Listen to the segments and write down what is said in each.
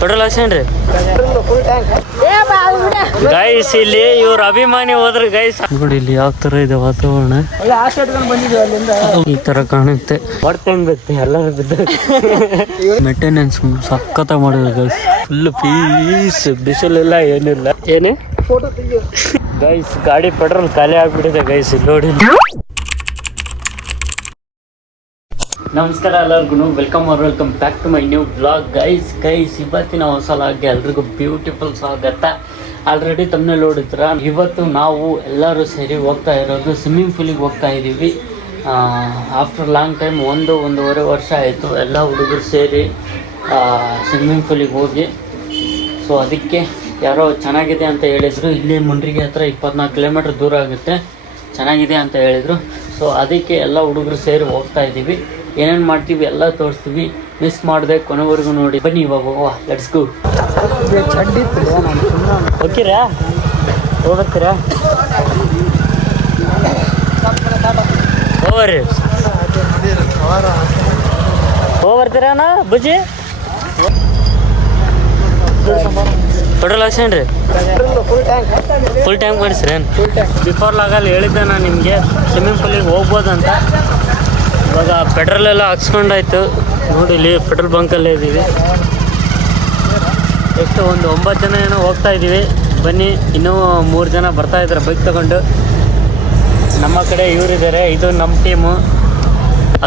Petrol ಹಾಕ್ಸೇನ್ರಿ guys. ಇಲ್ಲಿ ಇವ್ರ ಅಭಿಮಾನಿ ಹೋದ್ರೆ ಗೈಸ್ ನೋಡಿ ಇಲ್ಲಿ ಯಾವ ತರ ಇದೆ ವಾತಾವರಣ. ಈ ತರ ಕಾಣುತ್ತೆ. ಹೊಡ್ತಂಗುತ್ತೆ ಎಲ್ಲರೂ ಬಿದ್ದು. ಮೇಂಟೆನೆನ್ಸ್ ಸಖತ್ತ ಮಾಡಿದ್ರು ಗೈಸ್. ಫುಲ್ ಪೀಸ್, ಬಿಸಿಲೆಲ್ಲ ಏನಿಲ್ಲ. ಏನೇ ಗೈಸ್ ಗಾಡಿ ಪೆಟ್ರೋಲ್ ಖಾಲಿ ಆಗ್ಬಿಟ್ಟಿದೆ ಗೈಸ್. ನೋಡಿ ನಮಸ್ಕಾರ ಎಲ್ಲರಿಗೂ, welcome back to my new blog guys. ಇವತ್ತಿನ ಹೊಸ ಲಾಗ್ಗೆ ಎಲ್ರಿಗೂ ಬ್ಯೂಟಿಫುಲ್ ಸ್ವಾಗತ. ಆಲ್ರೆಡಿ ತಮ್ಮಲ್ಲಿ ನೋಡಿದ್ರ, ಇವತ್ತು ನಾವು ಎಲ್ಲರೂ ಸೇರಿ ಹೋಗ್ತಾ ಇರೋದು ಸ್ವಿಮ್ಮಿಂಗ್ ಪೂಲಿಗೆ ಹೋಗ್ತಾ ಇದ್ದೀವಿ. ಆಫ್ಟರ್ ಲಾಂಗ್ ಟೈಮ್, ಒಂದೂವರೆ ವರ್ಷ ಆಯಿತು ಎಲ್ಲ ಹುಡುಗರು ಸೇರಿ ಸ್ವಿಮ್ಮಿಂಗ್ ಪೂಲಿಗೆ ಹೋಗಿ. ಸೊ ಅದಕ್ಕೆ ಯಾರೋ ಚೆನ್ನಾಗಿದೆ ಅಂತ ಹೇಳಿದರು. ಇಲ್ಲಿ ಮುಂಡ್ರಿಗೆ ಹತ್ರ 24 ಕಿಲೋಮೀಟ್ರ್ ದೂರ ಆಗುತ್ತೆ, ಚೆನ್ನಾಗಿದೆ ಅಂತ ಹೇಳಿದರು. ಸೊ ಅದಕ್ಕೆ ಎಲ್ಲ ಹುಡುಗರು ಸೇರಿ ಹೋಗ್ತಾ ಇದ್ದೀವಿ. ಏನೇನು ಮಾಡ್ತೀವಿ ಎಲ್ಲ ತೋರಿಸ್ತೀವಿ. ಮಿಸ್ ಮಾಡಿದೆ, ಕೊನೆವರೆಗೂ ನೋಡಿ. ಬನ್ನಿ ಇವಾಗ ಹೋಗುವ, ಲೆಟ್ಸ್ ಗೋ. ಓಕೆರಾ, ಹೋಗ್ತೀರಾ? ಹೋಗ್ರಿ, ಹೋಗ್ಬರ್ತೀರಾನ ಬುಜ್ಜಿ? ಪೆಟ್ರೋಲ್ ಹಾಕ್ಸೇನ್ರಿ? ಫುಲ್ ಟ್ಯಾಂಕ್ ಮಾಡಿಸ್ರಿ ಏನು? ಬಿಫೋರ್ ಲಾಗಲ್ಲಿ ಹೇಳಿದ್ದೆ ನಾನು ನಿಮಗೆ ಸ್ವಿಮ್ಮಿಂಗ್ ಪೂಲಿಗೆ ಹೋಗ್ಬೋದಂತ. ಇವಾಗ ಪೆಟ್ರೋಲ್ ಎಲ್ಲ ಹಾಕ್ಸ್ಕೊಂಡಾಯ್ತು. ನೋಡಿ ಇಲ್ಲಿ ಪೆಟ್ರೋಲ್ ಬಂಕಲ್ಲೇ ಇದ್ದೀವಿ. ಎಷ್ಟು ಒಂದು 9 ಜನ ಏನೋ ಹೋಗ್ತಾ ಇದ್ದೀವಿ. ಬನ್ನಿ, ಇನ್ನೂ 3 ಜನ ಬರ್ತಾ ಇದ್ದಾರೆ ಬೈಕ್ ತಗೊಂಡು. ನಮ್ಮ ಕಡೆ ಇವರಿದ್ದಾರೆ, ಇದು ನಮ್ಮ ಟೀಮು,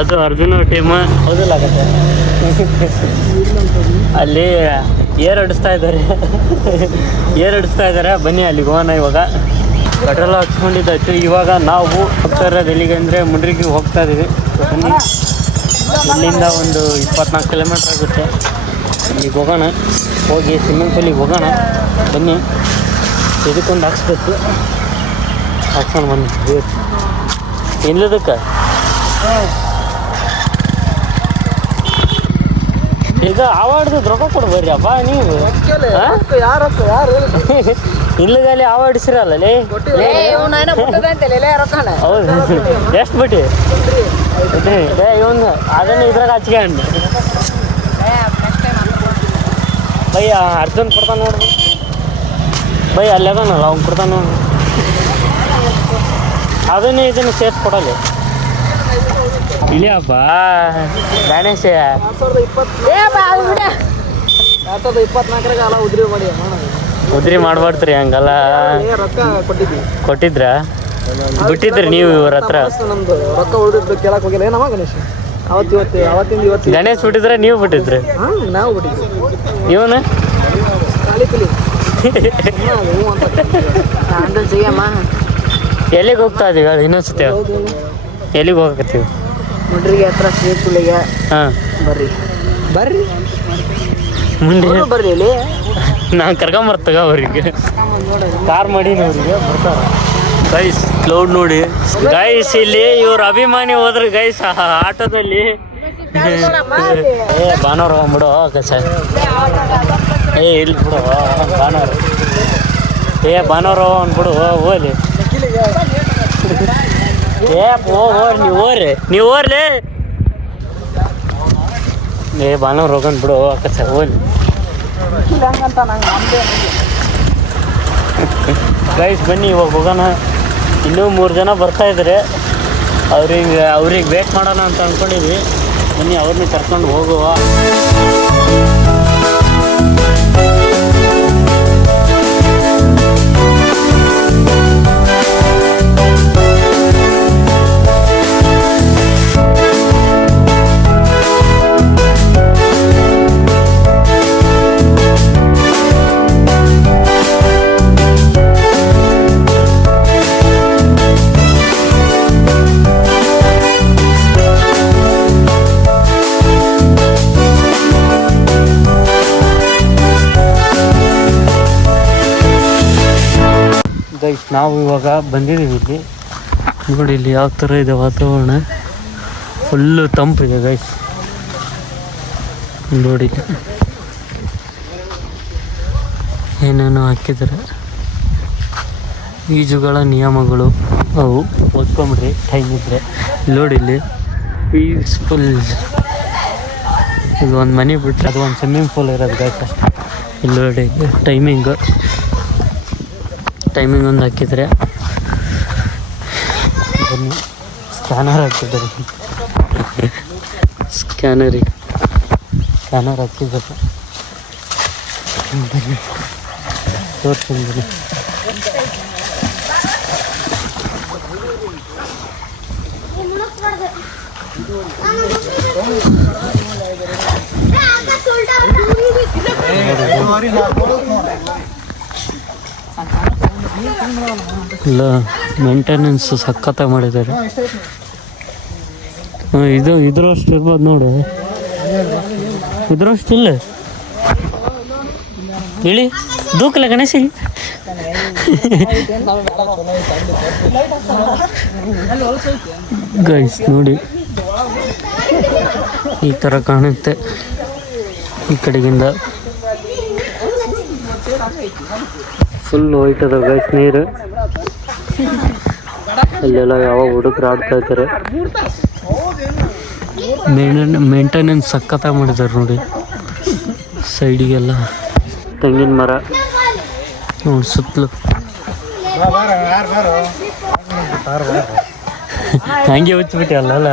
ಅದು ಅರ್ಜುನ ಟೀಮು. ಹೌದಿಲ್ಲಾಗತ್ತೆ ಅಲ್ಲಿ ಏರ್ ಆಡಿಸ್ತಾ ಇದ್ದಾರೆ. ಬನ್ನಿ ಅಲ್ಲಿಗೆ ಹೋಗೋಣ. ಇವಾಗ ಪೆಟ್ರೋಲ್ ಹಾಕ್ಸ್ಕೊಂಡಿದ್ದಾಯ್ತು. ಇವಾಗ ನಾವು ಹೋಗ್ತಾ ಇರೋದು ಎಲ್ಲಿಗೆ ಅಂದರೆ ಮುಂಡ್ರಿಗೆ ಹೋಗ್ತಾ ಇದ್ದೀವಿ. ಬನ್ನಿ, ಇಲ್ಲಿಂದ ಒಂದು 24 ಕಿಲೋಮೀಟ್ರ್ ಆಗುತ್ತೆ. ಇಲ್ಲಿಗೆ ಹೋಗೋಣ, ಹೋಗಿ ಸ್ವಿಮ್ಮಿಂಗ್ ಪೂಲಿಗೆ ಹೋಗೋಣ. ಬನ್ನಿ, ಇದಕ್ಕೊಂದು ಹಾಕ್ಸ್ಬೇಕು. ಹಾಕ್ಸೋಣ ಬನ್ನಿ. ಇಲ್ಲದಕ್ಕೆ ಈಗ ಆವಾಡ್ದು ರೊಕ್ಕ ಕೊಡ್ಬೇಡ್ರಿ ಅಪ್ಪ ನೀವು. ಇಲ್ಲದಲ್ಲಿ ಆವಾಡಿಸಿರಲ್ಲ. ಹೌದು, ಎಷ್ಟು ಬಿಟ್ಟು ಇವನು ಅದನ್ನು ಇದ್ರಾಗ ಹಚ್ಕೊಂಡು ಬಯ್ಯ ಅರ್ಜುನ್ ಕೊಡ್ತಾನೆ ನೋಡ್ರಿ. ಬಯ್ಯ ಅಲ್ಲಿ ಅದನ್ನಲ್ಲ ಅವ್ನು ಕೊಡ್ತಾನೆ ನೋಡಿ. ಅದನ್ನು ಇದನ್ನು ಸೇರ್ಸಿ ಕೊಡಲ್ಲ. ಇಲ್ಲಪ್ಪ ಗಣೇಶ 2024 ಉದ್ರಿ ಮಾಡ್ಬಾರ್ದ್ರಿ ಹಂಗಲ್ಲ. ಕೊಟ್ಟಿದ್ರ ಬಿಟ್ಟಿದ್ರಿ ನೀವು ಇವ್ರ ಹತ್ರ? ಗಣೇಶ್ ಬಿಟ್ಟಿದ್ರೆ ನೀವು ಬಿಟ್ಟಿದ್ರಿ? ಇವನು ಎಲ್ಲಿಗೆ ಹೋಗ್ತಾ ಇದೀವಿ ಹೇಳಿ ಇನ್ನೊಂದ್ಸತಿ? ಎಲ್ಲಿಗೆ ಹೋಗಕತ್ತೀವಿ? ಮುಂಡ್ರಿಗೆ ಹತ್ರ ಸ್ವಿಮ್ಮಿಂಗ್ ಪೂಲಿಗೆ. ಹಾಂ ಬರ್ರಿ ಮುಂಡ್ರಿ ಬರ್ರಿ. ಇಲ್ಲಿ ನಾನು ಕರ್ಕೊಂಬರ್ತಗ ಅವ್ರಿಗೆ ಕಾರ್ ಮಾಡೀನಿ, ಅವ್ರಿಗೆ ಬರ್ತಾರೆ. ಗೈಸ್ ಕ್ಲೌಡ್ ನೋಡಿ ಗೈಸ್. ಇಲ್ಲಿ ಇವ್ರ ಅಭಿಮಾನಿ ಹೋದ್ರೆ ಗೈಸ್ ಆಟೋದಲ್ಲಿ. ಭಾನುವಾರ ಹೋಗ್ಬಿಡು ಸರ್. ಇಲ್ಲಿ ಬಿಡು ಭಾನುವಾರ. ಭಾನುವಾರ ಅಂದ್ಬಿಡು ಹೋಗ್ಲಿ. ನೀವು ಹೋರ್ಲಿ. ಭಾನುವಾರ ಹೋಗೋಣ ಬಿಡು ಅಕ್ಕ ಸರ್, ಹೋಗ್ಲಿ. ಗೈಸ್ ಬನ್ನಿ ಇವಾಗ ಹೋಗೋಣ. ಇನ್ನೂ 3 ಜನ ಬರ್ತಾ ಇದ್ದಾರೆ. ಅವ್ರಿಗೆ ವೇಟ್ ಮಾಡೋಣ ಅಂತ ಅಂದ್ಕೊಂಡಿದ್ವಿ. ಬನ್ನಿ ಅವ್ರನ್ನ ಕರ್ಕೊಂಡು ಹೋಗುವ. ಗೈಸ್ ನಾವು ಇವಾಗ ಬಂದಿದ್ದೀವಿ ಇಲ್ಲಿ. ನೋಡಿ ಇಲ್ಲಿ ಯಾವ ಥರ ಇದೆ ವಾತಾವರಣ. ಫುಲ್ಲು ತಂಪಿದೆ ಗೈಸ್. ನೋಡಿ ಏನೇನೋ ಹಾಕಿದ್ದಾರೆ. ಈಜುಗಳ ನಿಯಮಗಳು ಅವು ಓದ್ಕೊಂಬಿಡ್ರಿ ಟೈಮ್ ಇದ್ದರೆ. ನೋಡಿ ಇಲ್ಲಿ ಪೀಸ್ಫುಲ್. ಇದು ಒಂದು ಮನೆ ಬಿಟ್ಟರೆ ಅದು ಒಂದು ಸ್ವಿಮ್ಮಿಂಗ್ ಪೂಲ್ ಇರೋದು ಗೈಸ್. ಇಲ್ಲಿ ನೋಡಿ ಟೈಮಿಂಗ್ ಒಂದು ಹಾಕಿದರೆ ಬನ್ನಿ ಸ್ಕ್ಯಾನರ್ ಹಾಕಿದ್ದಾರೆ. ಸ್ಕ್ಯಾನರ್ ಹಾಕಿದ್ದಾರೆ ಬನ್ನಿ ತೋರಿಸ್ತೀನಿ ಬನ್ನಿ. ಇಲ್ಲ ಮೇಂಟೆನೆನ್ಸ್ ಸಖತ್ತಾಗಿ ಮಾಡಿದ್ದಾರೆ. ಇದ್ರಷ್ಟು ಇರ್ಬೋದು ನೋಡು, ಇದ್ರಷ್ಟು ಇಲ್ಲ ಹೇಳಿ ದೂಕಲ್ಲ ಗಣೇಶಿ. ಗೈಸ್ ನೋಡಿ ಈ ಥರ ಕಾಣುತ್ತೆ ಈ ಕಡೆಗಿಂದ. ಫುಲ್ ವೈಟ್ ಅದ ಗೈಸ್ ನೀರು. ಅಲ್ಲೆಲ್ಲ ಯಾವ ಹುಡುಗರು ಆಡ್ತಾ ಇದ್ದಾರೆ. ಮೇಂಟೆನೆನ್ಸ್ ಸಖತ್ತಾಗಿ ಮಾಡಿದ್ದಾರೆ ನೋಡಿ. ಸೈಡಿಗೆಲ್ಲ ತೆಂಗಿನ ಮರ ನೋಡಿ ಸುತ್ತಲೂ. ಹಂಗೆ ಹುಚ್ಚಿಬಿಟ್ಟೆ ಅಲ್ಲ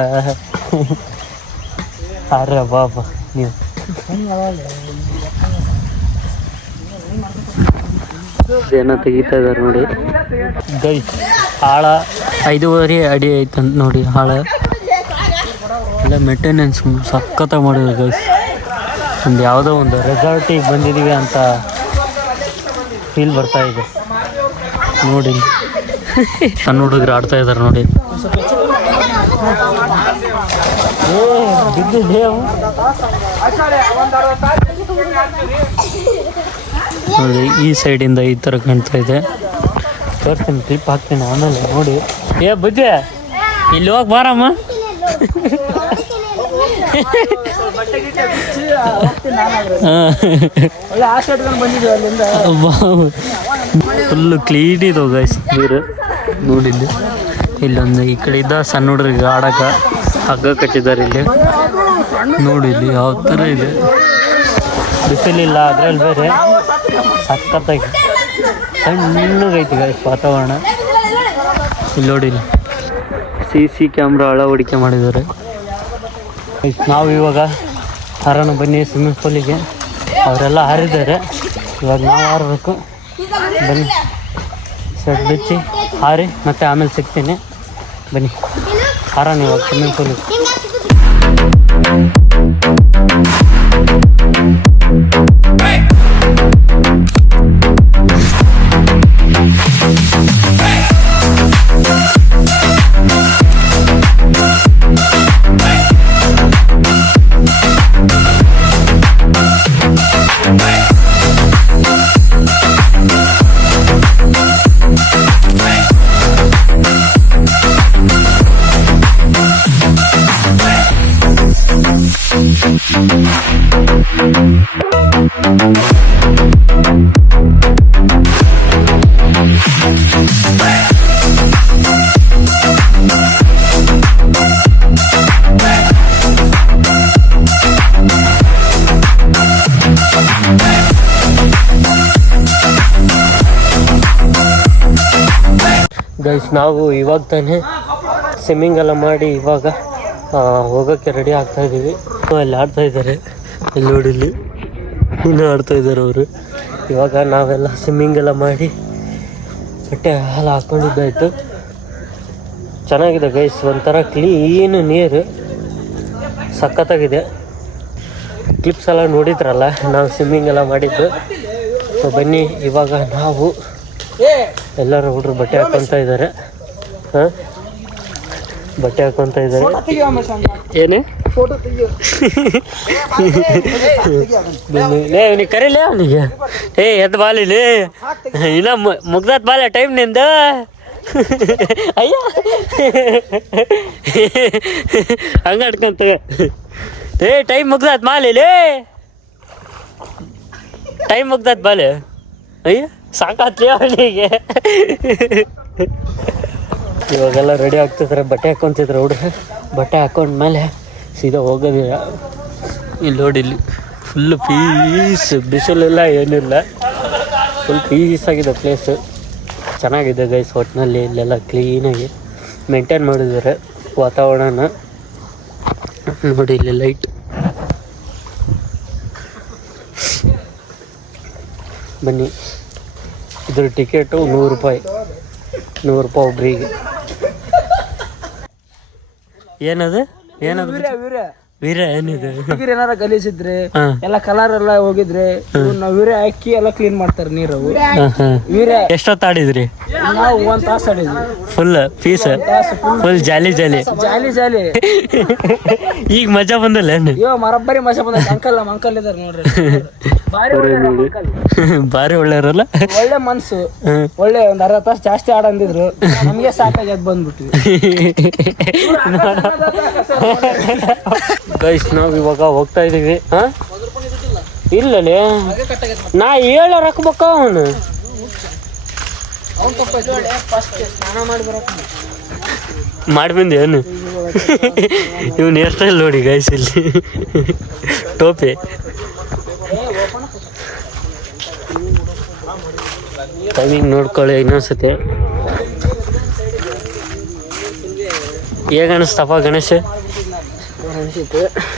ಅರೆ ಬಾಬಾ ನೀವು. ಏನೋ ತೆಗಿತಾ ಇದಾರೆ ನೋಡಿ ಗೈಸ್. ಆಳ 5.5 ಅಡಿ ಐತಂತ ನೋಡಿ ಆಳ. ಎಲ್ಲ ಮೇಂಟೆನೆನ್ಸ್ ಸಖತ್ತಾಗಿ ಮಾಡಿದ್ರು ಗೈಸ್. ಒಂದು ಯಾವುದೋ ಒಂದು ರೆಸಾರ್ಟಿಗೆ ಬಂದಿದ್ದೀವಿ ಅಂತ ಫೀಲ್ ಬರ್ತಾ ಇದೆ ನೋಡಿ. ಸಣ್ಣ ಹುಡುಗರು ಆಡ್ತಾ ಇದ್ದಾರೆ ನೋಡಿ. ನೋಡಿ ಈ ಸೈಡಿಂದ ಈ ಥರ ಕಾಣ್ತಾ ಇದೆ. ತೋರಿಸ್ತೀನಿ, ಕ್ಲಿಪ್ ಹಾಕ್ತೀನಿ ಆಮೇಲೆ ನೋಡಿ. ಬುಜ್ಜೆ ಇಲ್ಲಿ ಹೋಗಿ ಬಾರಮ್ಮ. ಫುಲ್ಲು ಕ್ಲೀನ್ ಇದು ಗೈಸ್ ನೀರು ನೋಡಿ. ಇಲ್ಲೊಂದು ಈ ಕಡೆ ಇದ್ದ ಸಣ್ಣ ಹುಡುಗರಿಗೆ ಆಡಕ್ಕೆ ಹಗ್ಗ ಕಟ್ಟಿದ್ದಾರೆ ಇಲ್ಲಿ ನೋಡಿ. ಇಲ್ಲಿ ಯಾವ ಥರ ಇದೆ, ಬಿಸಿಲಿಲ್ಲ ಅದ್ರಲ್ಲಿ ಬೇರೆ ಸಖತ್ತಾಗಿ ಸಣ್ಣಗೈತಿ ಗೈಸ್ ವಾತಾವರಣ. ಇಲ್ಲಿ ನೋಡಿ CC ಕ್ಯಾಮ್ರಾ ಅಳವಡಿಕೆ ಮಾಡಿದ್ದಾರೆ. ನಾವು ಇವಾಗ ಹಾರೋಣ ಬನ್ನಿ ಸ್ವಿಮ್ಮಿಂಗ್ ಪೂಲಿಗೆ. ಅವರೆಲ್ಲ ಹಾರಿದ್ದಾರೆ, ಇವಾಗ ನಾವು ಹಾರಬೇಕು. ಬನ್ನಿ ಶರ್ಟ್ ಬಿಚ್ಚಿ ಹಾರಿ ಮತ್ತೆ ಆಮೇಲೆ ಸಿಗ್ತೀನಿ. ಬನ್ನಿ ಹಾರೋಣ ಇವಾಗ ಸ್ವಿಮ್ಮಿಂಗ್ ಪೂಲಿಗೆ. ಗೈಸ್ ನಾವು ಇವಾಗ ತಾನೇ ಸ್ವಿಮ್ಮಿಂಗ್ ಎಲ್ಲ ಮಾಡಿ ಇವಾಗ ಹೋಗೋಕ್ಕೆ ರೆಡಿ ಆಗ್ತಾ ಇದ್ದೀವಿ. ಅಲ್ಲಿ ಆಡ್ತಾ ಇದ್ದಾರೆ, ಇಲ್ಲಿ ನೋಡಿ ಇಲ್ಲಿ ಇನ್ನೂ ಆಡ್ತಾ ಇದ್ದಾರೆ ಅವರು. ಇವಾಗ ನಾವೆಲ್ಲ ಸ್ವಿಮ್ಮಿಂಗ್ ಎಲ್ಲ ಮಾಡಿ ಬಟ್ಟೆ ಎಲ್ಲ ಹಾಕ್ಕೊಂಡಿದ್ದಾಯಿತು. ಚೆನ್ನಾಗಿದೆ ಗೈಸ್, ಒಂಥರ ಕ್ಲೀನು ನೀರು ಸಖತ್ತಾಗಿದೆ. ಕ್ಲಿಪ್ಸ್ ಎಲ್ಲ ನೋಡಿದ್ರಲ್ಲ ನಾವು ಸ್ವಿಮ್ಮಿಂಗ್ ಎಲ್ಲ ಮಾಡಿದ್ದು. ಸೊ ಬನ್ನಿ ಇವಾಗ ನಾವು ಎಲ್ಲರೂ ಹುಡುಗರು ಬಟ್ಟೆ ಹಾಕ್ಕೊತಾ ಇದ್ದಾರೆ. ಬಟ್ಟೆ ಹಾಕ್ಕೊತಾ ಇದ್ದಾರೆ. ಏನೇ ಅವನಿಗೆ ಕರೀಲೇ, ಅವನಿಗೆ ಎದ್ದು ಬಾಲಿಲಿ ಇನ್ನ ಮುಗ್ದತ್ ಬಾಲ ಟೈಮ್ ನಿಂದ. ಅಯ್ಯ ಹಂಗ ಅಡ್ಕಂತ ಟೈಮ್ ಮುಗ್ದತ್ ಮಾಲಿಲಿ, ಟೈಮ್ ಮುಗ್ದತ್ ಬಾಲೆ. ಅಯ್ಯ ಸಾಕಾತ್ರಿ ಅವನಿಗೆ. ಇವಾಗೆಲ್ಲ ರೆಡಿ ಆಗ್ತಿದ್ರೆ ಬಟ್ಟೆ ಹಾಕ್ಕೊಂತಿದ್ರು ಹುಡುಗ. ಬಟ್ಟೆ ಹಾಕೊಂಡ್ಮೇಲೆ ಸೀದಾ ಹೋಗೋದಿಲ್ಲ. ಇಲ್ಲಿ ನೋಡಿ ಇಲ್ಲಿ ಫುಲ್ ಪೀಸ್, ಬಿಸಿಲೆಲ್ಲ ಏನಿಲ್ಲ, ಫುಲ್ ಪೀಸ್ ಆಗಿದೆ ಪ್ಲೇಸು. ಚೆನ್ನಾಗಿದೆ ಗೈಸ್. ಒಟ್ಟಿನಲ್ಲಿ ಇಲ್ಲೆಲ್ಲ ಕ್ಲೀನಾಗಿ ಮೇಂಟೈನ್ ಮಾಡಿದ್ದಾರೆ ವಾತಾವರಣನ. ನೋಡಿ ಇಲ್ಲಿ ಲೈಟ್. ಬನ್ನಿ, ಇದ್ರ ಟಿಕೆಟು 100 ರೂಪಾಯಿ, 100 ರೂಪಾಯಿ ಒಬ್ರಿಗೆ. ಏನದು ವೀರ ಏನಿದೆ? ಏನಾರ ಗಲೀಜಿದ್ರೆ ಎಲ್ಲ ಕಲರ್ ಎಲ್ಲ ಹೋಗಿದ್ರೆ ನಾವು ವೀರ್ಯ ಹಾಕಿ ಎಲ್ಲ ಕ್ಲೀನ್ ಮಾಡ್ತಾರೆ ನೀರು. ವೀರ್ಯ ಎಷ್ಟೊತ್ತಾಡಿದ್ರಿ? ನಾವು 1 ತಾಸು ಆಡಿದ್ವಿ. ಫುಲ್ ಪೀಸ್, ಫುಲ್ ಜಾಲಿ ಜಾಲಿ. ಈಗ ಮಜಾ ಬಂದಲ್ಲ? ಅಯ್ಯೋ ಮರಬ್ಬರಿ ಮಜಾ ಬಂದ. ಅಂಕಲ್ ಇದಾರೆ ನೋಡ್ರಿ, ಬಾರಿ ಒಳ್ಳೆಯವರಲ್ಲ. ಒಳ್ಳೆ ಮನ್ಸು, ಒಳ್ಳೆ ಒಂದ್ 1/2 ತಾಸು ಜಾಸ್ತಿ ಆಡಂದಿದ್ರು. ನಮ್ಗೆ ಸಾಕಾಗಿ ಅದ್ ಬಂದ್ಬಿಟ್ವಿ. ಗೈಸ್ ನಾವು ಇವಾಗ ಹೋಗ್ತಾ ಇದೀವಿ. ಇಲ್ಲಲೇ ನಾ ಹೇಳೋ ರೊಕ್ಕಬೇಕ ಅವನು ಮಾಡಿ ಬಂದೆ ಏನು. ಇವನ್ ಹೇರ್ ಸ್ಟೈಲ್ ನೋಡಿ ಗೈಸ್, ಇಲ್ಲಿ ಟೋಪಿ. ಟೈಮಿಂಗ್ ನೋಡ್ಕೊಳ್ಳಿ ಇನ್ನೊಂದ್ಸತಿ. ಹೇಗ ಅನಿಸ್ತಪ್ಪ ಗಣೇಶ್?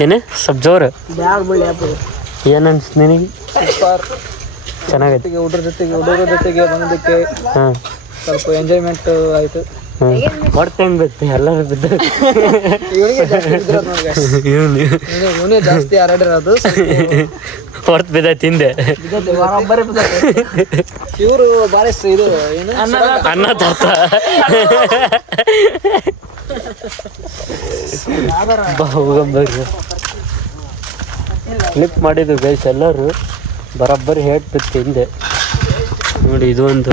ಏನೇ ಸ್ವಲ್ಪ ಜೋರು ಏನ್ ಅನ್ಸ್ತು ನಿನಗೆ? ಚೆನ್ನಾಗೈತೆ. ಹುಡುಗರ ಜೊತೆಗೆ ಬಂದಕ್ಕೆ ಸ್ವಲ್ಪ ಎಂಜಾಯ್ಮೆಂಟ್ ಆಯ್ತು. ಹೊಡ್ತ ಹೆಂಗ್ ಬಿತ್ತು? ಎಲ್ಲರೂ ಬಿದ್ದು ಇವನೇ ಜಾಸ್ತಿ ಹರಡಿರೋದು. ಹೊರ್ತು ಬಿದ್ದ ತಿಂದೆ. ಇವರು ಬಾರಿ ಇದು ಅನ್ನ ತರ್ತ ಹೋಗಂಬರ್ರಿ. ಕ್ಲಿಪ್ ಮಾಡಿದ್ರು ಗೈಸ್ ಎಲ್ಲರೂ, ಬರೋಬ್ಬರಿ ಹೇಳ್ಬಿಟ್ಟು ಹಿಂದೆ. ನೋಡಿ ಇದು ಒಂದು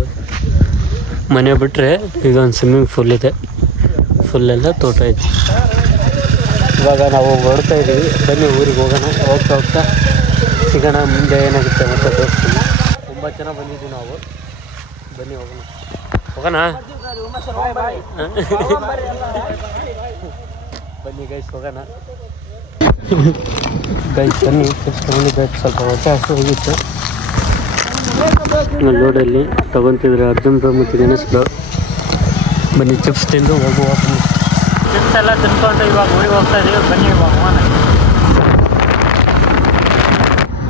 ಮನೆ ಬಿಟ್ಟರೆ ಇದೊಂದು ಸ್ವಿಮ್ಮಿಂಗ್ ಪೂಲ್ ಇದೆ, ಫುಲ್ಲೆಲ್ಲ ತೋಟ ಇದೆ. ಇವಾಗ ನಾವು ಹೊರಡ್ತಾ ಇದ್ದೀವಿ. ಬನ್ನಿ ಊರಿಗೆ ಹೋಗೋಣ. ಹೋಗ್ತಾ ಸಿಗೋಣ ಮುಂದೆ ಏನಾಗುತ್ತೆ ಮತ್ತೆ ತೋರಿಸ್ತೀನಿ. 9 ಜನ ಬಂದಿದ್ದೀವಿ ನಾವು. ಬನ್ನಿ ಹೋಗೋಣ. ಬನ್ನಿ ಗೈಸ್ ಹೋಗೋಣ. ಗೈಸ್ ಬನ್ನಿ, ಬೇಕು ಸ್ವಲ್ಪ ಹೊಟ್ಟೆ ಹಸು ಹೋಗಿತ್ತು. ಲೋಡಲ್ಲಿ ತಗೊತಿದ್ರೆ ಅರ್ಜುನ್ ಬ್ರೋ ಮತ್ತು ಗಣೇಶ್ ಬ್ರೋ. ಬನ್ನಿ ಚಿಪ್ಸ್ ತಿಂದು ಹೋಗುವ. ಚಿಪ್ಸ್ ಎಲ್ಲ ತಿನ್ಕೊಂಡು ಇವಾಗ ಊರಿಗೆ ಹೋಗ್ತಾ ಇದೀವಿ. ಬನ್ನಿ ಹೋಗೋಣ.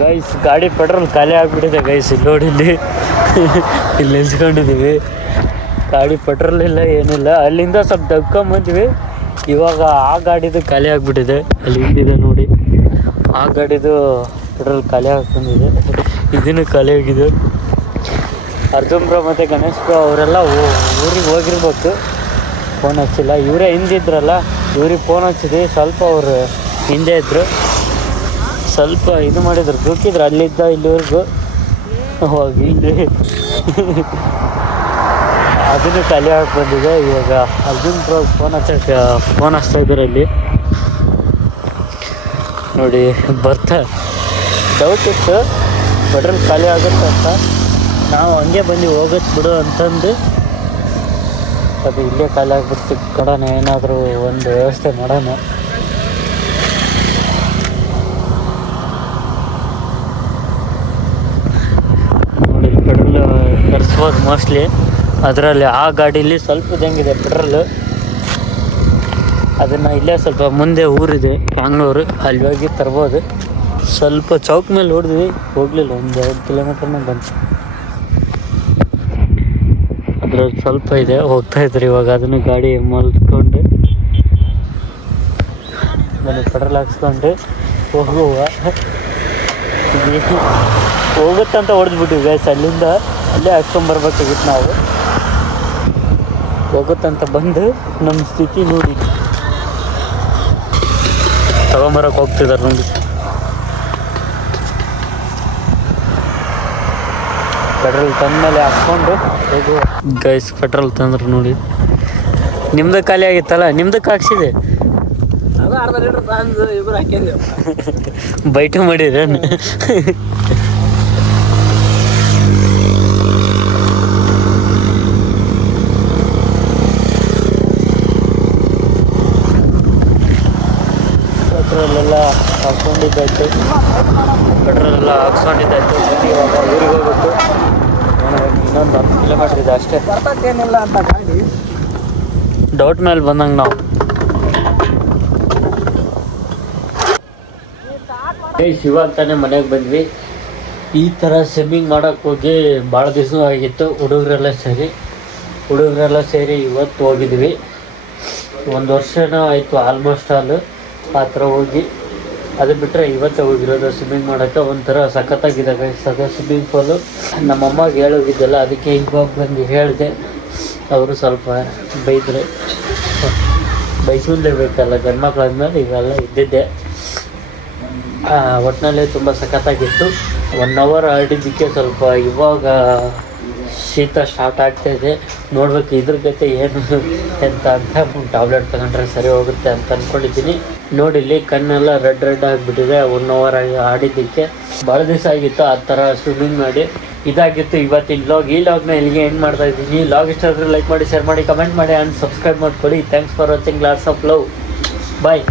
ಗೈಸ್ ಗಾಡಿ ಪೆಟ್ರೋಲ್ ಖಾಲಿ ಆಗಿಬಿಟ್ಟಿದೆ ಗೈಸ್. ಲೋಡಿಲ್ಲಿ ಇಲ್ಲಿ ನಿಲ್ಸ್ಕೊಂಡಿದ್ದೀವಿ. ಗಾಡಿ ಪೆಟ್ರೋಲ್ ಇಲ್ಲ, ಏನಿಲ್ಲ. ಅಲ್ಲಿಂದ ಸ್ವಲ್ಪ ದಗ್ಕೊಂಬಂದ್ವಿ. ಇವಾಗ ಆ ಗಾಡಿದು ಖಾಲಿ ಆಗಿಬಿಟ್ಟಿದೆ. ಅಲ್ಲಿ ಹಿಂದಿದೆ ನೋಡಿ, ಆ ಗಾಡಿದು ಪೆಟ್ರೋಲ್ ಖಾಲಿ ಆಗಿ ಬಂದಿದೆ. ಇದನ್ನು ಖಾಲಿ ಆಗಿದೆ. ಅರ್ಜುನ್ ಬ್ರೋ ಮತ್ತು ಗಣೇಶ್ ಬ್ರೋ ಅವರೆಲ್ಲ ಊರಿಗೆ ಹೋಗಿರ್ಬೇಕು. ಫೋನ್ ಹಚ್ಚಿಲ್ಲ. ಇವರೇ ಹಿಂದಿದ್ರಲ್ಲ, ಇವ್ರಿಗೆ ಫೋನ್ ಹಚ್ಚಿದ್ವಿ. ಸ್ವಲ್ಪ ಅವರು ಹಿಂದೆ ಇದ್ದರು, ಸ್ವಲ್ಪ ಇದು ಮಾಡಿದ್ರು, ದುಃಖಿದ್ರು. ಅಲ್ಲಿದ್ದ ಇಲ್ಲಿವರೆಗೂ ಹೋಗಿ ಇಲ್ಲಿ ಅದನ್ನು ಖಾಲಿ ಆಗಿ ಬಂದಿದೆ. ಇವಾಗ ಅರ್ಜುನ್ ಬ್ರೋ ಫೋನ್ ಹಚ್ತಾ ಇದ್ದಾರೆ ಇಲ್ಲಿ ನೋಡಿ. ಬರ್ತಾ ಡೌಟ್ ಇತ್ತು ಪೆಟ್ರೋಲ್ ಖಾಲಿ ಆಗುತ್ತೆ ಅಂತ. ನಾವು ಹಂಗೆ ಬಂದು ಹೋಗುತ್ತೆ ಬಿಡು ಅಂತಂದು ಅದು ಇಲ್ಲೇ ಖಾಲಿ ಆಗಿಬಿಡ್ತು. ಕಡೋಣ, ಏನಾದರೂ ಒಂದು ವ್ಯವಸ್ಥೆ ಮಾಡೋಣ. ನೋಡಿ ಪೆಟ್ರೋಲ್ ತರಿಸ್ಬೋದು ಮೋಸ್ಟ್ಲಿ. ಅದರಲ್ಲಿ ಆ ಗಾಡೀಲಿ ಸ್ವಲ್ಪ ಇದ್ದಂಗಿದೆ ಪೆಟ್ರೋಲು. ಅದನ್ನು ಇಲ್ಲೇ ಸ್ವಲ್ಪ ಮುಂದೆ ಊರಿದೆ ಬ್ಯಾಂಗ್ಳೂರು, ಅಲ್ಲಿ ಹೋಗಿ ತರ್ಬೋದು. ಸ್ವಲ್ಪ ಚೌಕ್ ಮೇಲೆ ಹೊಡೆದ್ವಿ, ಹೋಗಲಿಲ್ಲ. 1-2 ಕಿಲೋಮೀಟರ್ನ ಬಂತು. ಅದ್ರಲ್ಲಿ ಸ್ವಲ್ಪ ಇದೆ, ಹೋಗ್ತಾ ಇದ್ರಿ ಇವಾಗ. ಅದನ್ನು ಗಾಡಿ ಮಲ್ಕೊಂಡು ಬನ್ನಿ ಪೆಟ್ರೋಲ್ ಹಾಕ್ಸ್ಕೊಂಡು ಹೋಗುತ್ತಂತ ಹೊಡೆದ್ಬಿಟ್ಟಿವಿ ಗೈಸ್. ಅಲ್ಲಿಂದ ಅಲ್ಲೇ ಹಾಕ್ಸ್ಕೊಂಬರ್ಬೇಕಾಗಿತ್ತು ನಾವು. ಹೋಗುತ್ತಂತ ಬಂದು ನಮ್ಮ ಸ್ಥಿತಿ ನೋಡಿ ತಗೊಂಬರಕ್ಕೆ ಹೋಗ್ತಿದ್ದಾರೆ ನೋಡಿ. ಪೆಟ್ರೋಲ್ ತಂದಮೇಲೆ ಹಾಕ್ಕೊಂಡು ಹೋಗುವ ಗೈಸ್. ಪೆಟ್ರೋಲ್ ತಂದ್ರು ನೋಡಿ. ನಿಮ್ದು ಖಾಲಿ ಆಗಿತ್ತಲ್ಲ, ನಿಮ್ದಕ್ಕೆ ಹಾಕ್ಸಿದೆ. ಅದು ಅರ್ಧ ಲೀಟ್ರ್ ತಂದು ಇಬ್ಬರು ಹಾಕಿದ್ವಿ. ಬೈಟು ಮಾಡಿರೇನು? ಪೆಟ್ರೋಲೆಲ್ಲ ಹಾಕ್ಸ್ಕೊಂಡಿದ್ದಾಯ್ತು, ಪೆಟ್ರೋಲ್ ಎಲ್ಲ ಹಾಕ್ಸ್ಕೊಂಡಿದ್ದಾಯ್ತು. ಬನ್ನಿ ಇವಾಗ ಊರಿಗೆ ಹೋಗ್ಬೇಕು. ಇನ್ನೊಂದು 10 ಕಿಲೋಮೀಟ್ರ್ ಇದೆ ಅಷ್ಟೇ. ಬರ್ತೇನಿಲ್ಲ ಅಂತ ಗಾಡಿ ಡೌಟ್ ಮೇಲೆ ಬಂದಂಗೆ ನಾವು ಇವಾಗ ತಾನೇ ಮನೆಗೆ ಬಂದ್ವಿ. ಈ ಥರ ಸ್ವಿಮ್ಮಿಂಗ್ ಮಾಡೋಕ್ಕೆ ಹೋಗಿ ಭಾಳ ದಿವಸ ಆಗಿತ್ತು. ಹುಡುಗರೆಲ್ಲ ಸೇರಿ ಇವತ್ತು ಹೋಗಿದ್ವಿ. 1 ವರ್ಷನೂ ಆಯಿತು ಆಲ್ಮೋಸ್ಟ್ ಆ ಥರ ಹೋಗಿ. ಅದು ಬಿಟ್ಟರೆ ಇವತ್ತೇ ಹೋಗಿರೋದು ಸ್ವಿಮ್ಮಿಂಗ್ ಮಾಡೋಕ್ಕೆ. ಒಂಥರ ಸಖತ್ತಾಗಿದೆ ಗೈಸ್ ಅದು ಸ್ವಿಮ್ಮಿಂಗ್ ಪೂಲು. ನಮ್ಮಮ್ಮಗೆ ಹೇಳೋಗಿದ್ದಲ್ಲ, ಅದಕ್ಕೆ ಇವಾಗ ಬಂದು ಹೇಳಿದೆ. ಅವರು ಸ್ವಲ್ಪ ಬೈದರು. ಬೈಸ್ಕೊಂಡ್ಲೇಬೇಕಲ್ಲ, ಗಂಡ್ಮಕ್ಳಾದ್ಮೇಲೆ ಇವೆಲ್ಲ ಇದ್ದಿದ್ದೆ. ಒಟ್ಟಿನಲ್ಲಿ ತುಂಬ ಸಖತ್ತಾಗಿತ್ತು. 1 ಅವರ್ ಆಡಿದ್ದಕ್ಕೆ ಸ್ವಲ್ಪ ಇವಾಗ ಶೀತ ಸ್ಟಾರ್ಟ್ ಆಗ್ತಾಯಿದೆ. ನೋಡ್ಬೇಕು ಇದ್ರ ಜೊತೆ ಏನು ಅಂತ ಟ್ಯಾಬ್ಲೆಟ್ ತಗೊಂಡ್ರೆ ಸರಿ ಹೋಗುತ್ತೆ ಅಂತ ಅಂದ್ಕೊಂಡಿದ್ದೀನಿ. ನೋಡಿಲ್ಲಿ ಕಣ್ಣೆಲ್ಲ ರೆಡ್ ಆಗಿಬಿಟ್ಟಿದೆ 1 ಅವರ್ ಆಡಿದ್ದಕ್ಕೆ. ಭಾಳ ದಿವಸ ಆಗಿತ್ತು ಆ ಥರ ಸ್ವಿಮ್ಮಿಂಗ್ ಮಾಡಿ. ಇದಾಗಿತ್ತು ಇವತ್ತಿನ ಲಾಗ್. ಈ ಲಾಗ್ನ ಇಲ್ಲಿಗೆ ಎಂಡ್ ಮಾಡ್ತಾ ಇದ್ದೀನಿ. ಲಾಗ್ ಇಷ್ಟ ಆದರೆ ಲೈಕ್ ಮಾಡಿ, ಶೇರ್ ಮಾಡಿ, ಕಮೆಂಟ್ ಮಾಡಿ ಆ್ಯಂಡ್ ಸಬ್ಸ್ಕ್ರೈಬ್ ಮಾಡ್ಕೊಳ್ಳಿ. Thanks for watching. Lots of love. Bye.